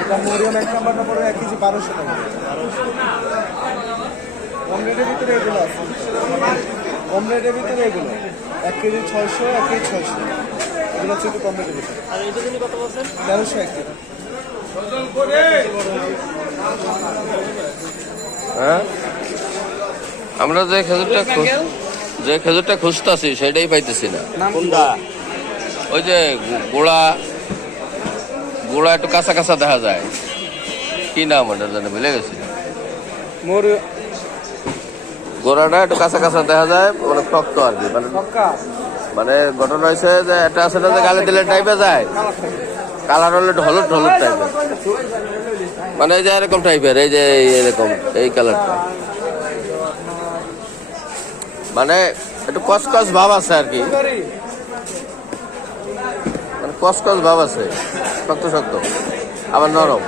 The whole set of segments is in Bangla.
এটা মরিয়ম এক নাম্বারটা পড়বে 1 কেজি 1200 টাকা। কম রেটের ভিতরে এগুলো আছে, কম রেটের ভিতরে এগুলো 1 কেজি 600, 1 কেজি 600, এগুলো হচ্ছে একটু কম রেটের ভিতরে। আর এটা যিনি কত বলছেন? 1300 1 কেজি। হ্যাঁ, আমরা যে খেজুরটা খুঁজতেছি সেটাই পাইতেছি না। কোনটা? ওই যে গোড়া গোড়া একটু কাঁচা কাঁচা দেখা যায়, কি নাম ওটা জানি ভুলে গেছি। গোড়াটা একটু কাঁচা কাঁচা দেখা যায়, মানে শক্ত আর কি। মানে ঘটনা হয়েছে যে এটা আছে না যে গালে দিলে টাইপে যায়, কালার হলে একটু হলুদ হলুদ টাইপের, মানে এই যে এরকম টাইপের, এই যে এরকম এই কালারটা, মানে একটু কসকস ভাব আছে আর কি, মানে কসকস ভাব আছে, শক্ত শক্ত আবার নরম।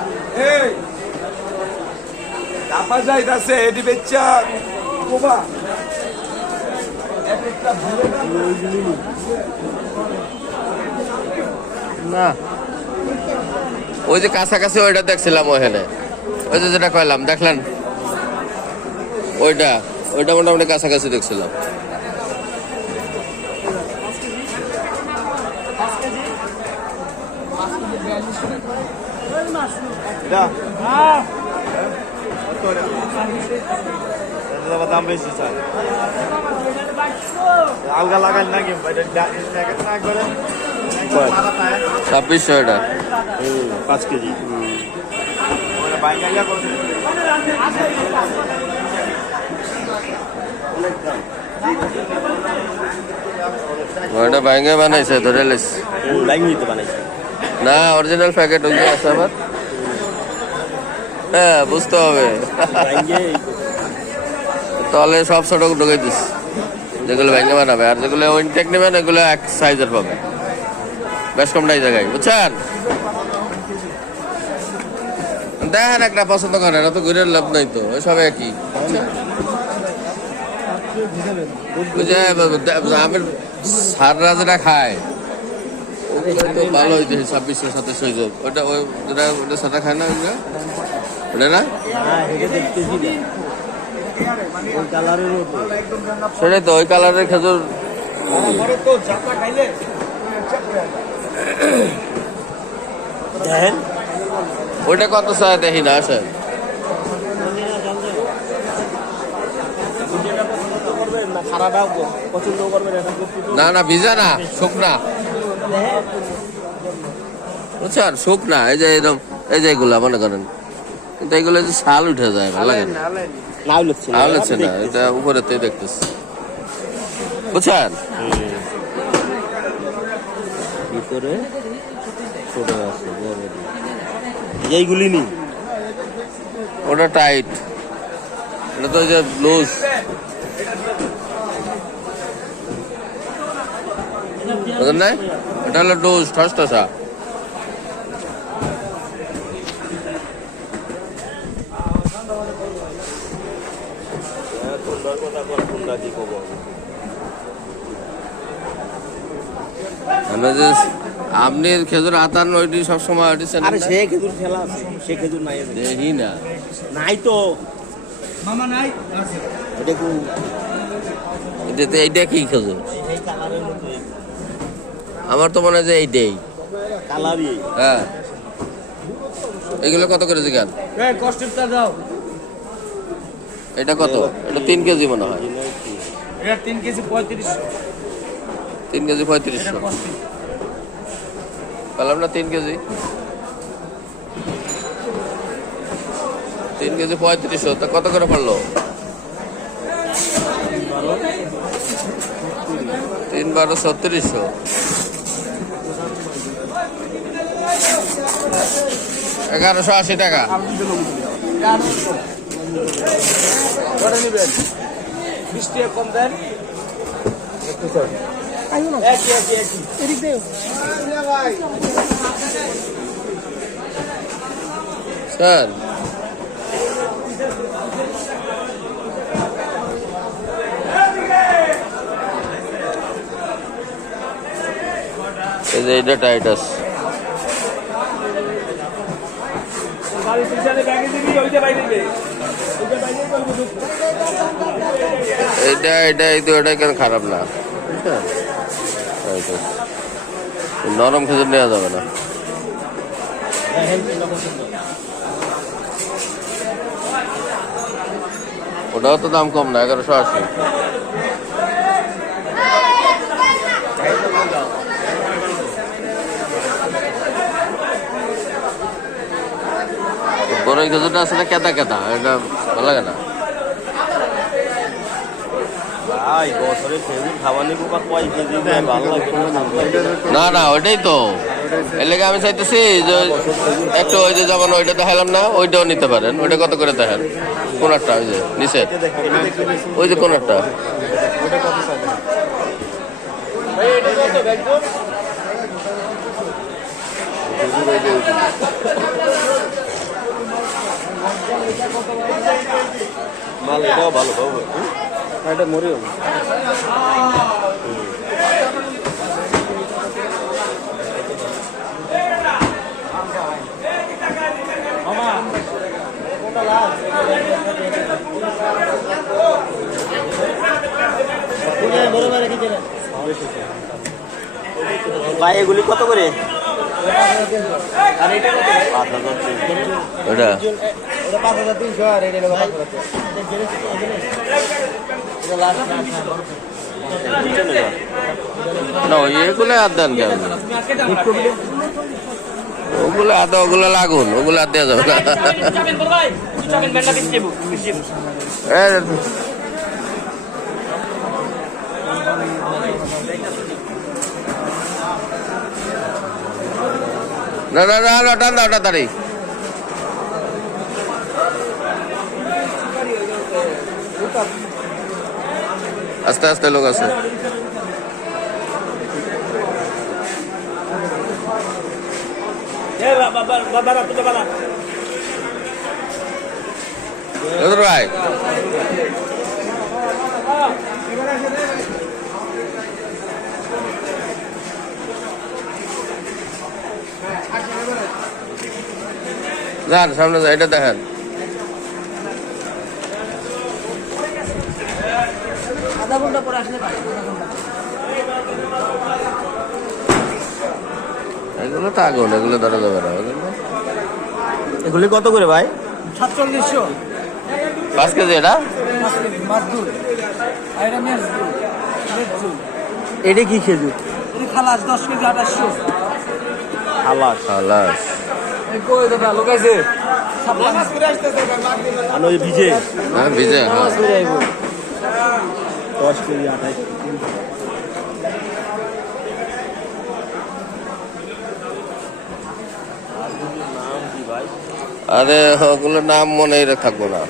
না ওই যে কাছাকাছি ওইটা দেখছিলাম ওখানে, ওই যে যেটা কইলাম দেখলেন, ওইটা মোটামুটি কাছাকাছি দেখছিলাম। দাম বেশি চাই, আলগা লাগাই নাকি 2600 এটা 5 কেজি। ওইটা ভাঙে বানাইছে, ধরে লেস বানাইছে না, অরিজিনাল প্যাকেট ওই যে আছে আবার। হ্যাঁ, বুঝতে হবে, তাহলে সব ছোট ঢুকে দিস, যেগুলো ভেঙে বানাবে, আর যেগুলো ইনটেক নেবেন এগুলো এক সাইজের পাবে, বেশ কমটাই জায়গায়, বুঝছেন? দেখেন একটা পছন্দ করেন, এত ঘুরে লাভ নাই তো, ওই সব একই। ওই যে আমের সাররা যেটা খায় ভালো হইতে 2600-2700 হয়ে যাবে, ওটা ওই ওটা সাররা খায় না, ওইটা ওটা না, সেটাই তো ওই কালারের খেজুর। ওইটা কত চায় দেখি না, আসে না না, ভিজা না, শুকনা, বুঝছেন, শুকনা, এই যে এরকম, এই যে এগুলা মনে করেন, কিন্তু এগুলো যে ছাল উঠে যায়, ভালো লাগে না, লাগছে না, এটা উপরেতেই দেখতেছি, বুঝছেন? ভিতরে ছোট আছে, এইগুলি নি, ওটা টাইট, এটা তো যে লুজ, বুঝলেন না? এটা হলো লুজ ঠসঠসা। আপনি খেজুর আতান ওইটি সবসময় সে খেজুর খেলা আছে, সে খেজুর নাই, দেখি না, নাই তো মামা নাই, এইটা কি খেজুর? আমার তো মনে হয় যে এইটাই কালারই। হ্যাঁ, এগুলো কত করে জিগান? এটা কত? এটা 3 কেজি মনে হয়, 3 কেজি 3500, 3 কেজি 3500 বললাম না, 3 কেজি 3500, তা কত করে পড়লো? 3 12 3600, 1180 টাকা। কম দেন, স্যার এই যে এটা টাইটাস। এটা কেন খারাপ না, টাইটাস। নরম খেজুর নেওয়া যাবে না। ওটাও তো দাম কম না, 1180। বড় খেজুরটা আছে না, কেতা কেতা, এটা ভালো লাগে না। ভাই বছরে খেজুর খাওয়া নিবো বা কয় কেজি দেয় ভালো লাগে না না, ওইটাই তো এর লেগে আমি চাইতেছি যে একটু ওই যে যেমন ওইটা দেখালাম না, ওইটাও নিতে পারেন। ওইটা কত করে দেখেন? কোনটা? ওই যে নিচে, ওই যে কোনটা? মাল এটাও ভালো পাবো। এটা মরিও ভাই এগুলি কত করে? ওটা 5300 আর এটা 5000। না, এগুলো আর দেন কেন? ওগুলো এত, ওগুলো লাগুন, ওগুলো আর দেওয়া যাবে না। না না না, ওটা দাও, ওটা দাঁড়ি। আস্তে আস্তে লোক আছে। ভাই যান সামনে যান, এটা দেখেন। আধা ঘন্টা পরে আসলে এগুলো তো আগুন, এগুলো ধরা যাবে না। এগুলি কত করে ভাই? 4700 5 কেজি এটা? মাছ দুধ আর এটা মেজ দুধ, রেড দুধ। এটা কি খেজুর? এটা খালাস 10 কেজি 2800। খালাস। খালাস। এই কই দাদা লোকাইছে আর ওই ভিজে হ্যাঁ, ভিজে। হ্যাঁ 10 কেজি 28। আরে ওগুলোর নাম মনে থাকবো না।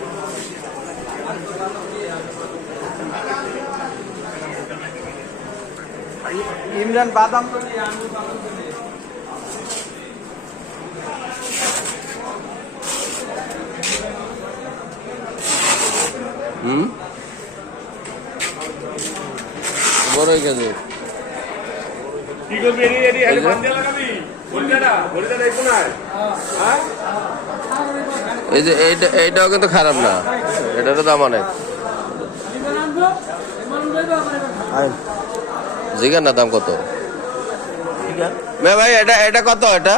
ইমরান বাদাম বড়ই গেছে। এই যে এইটাও কিন্তু খারাপ না, এটারও দাম অনেক। জিজ্ঞান না দাম কত? ভাই এটা কত? এটা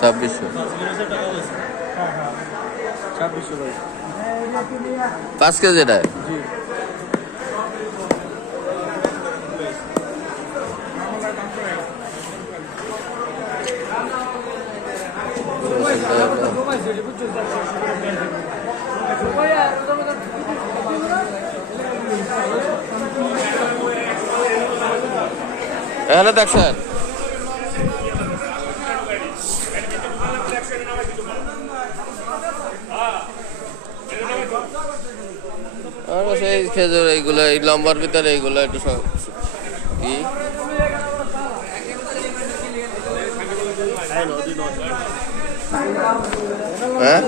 2600। 5 কেজি এটা? এখানে দেখছেন সেই খেজুর, এইগুলো এই লম্বার ভিতরে এইগুলো একটু কি হ্যাঁ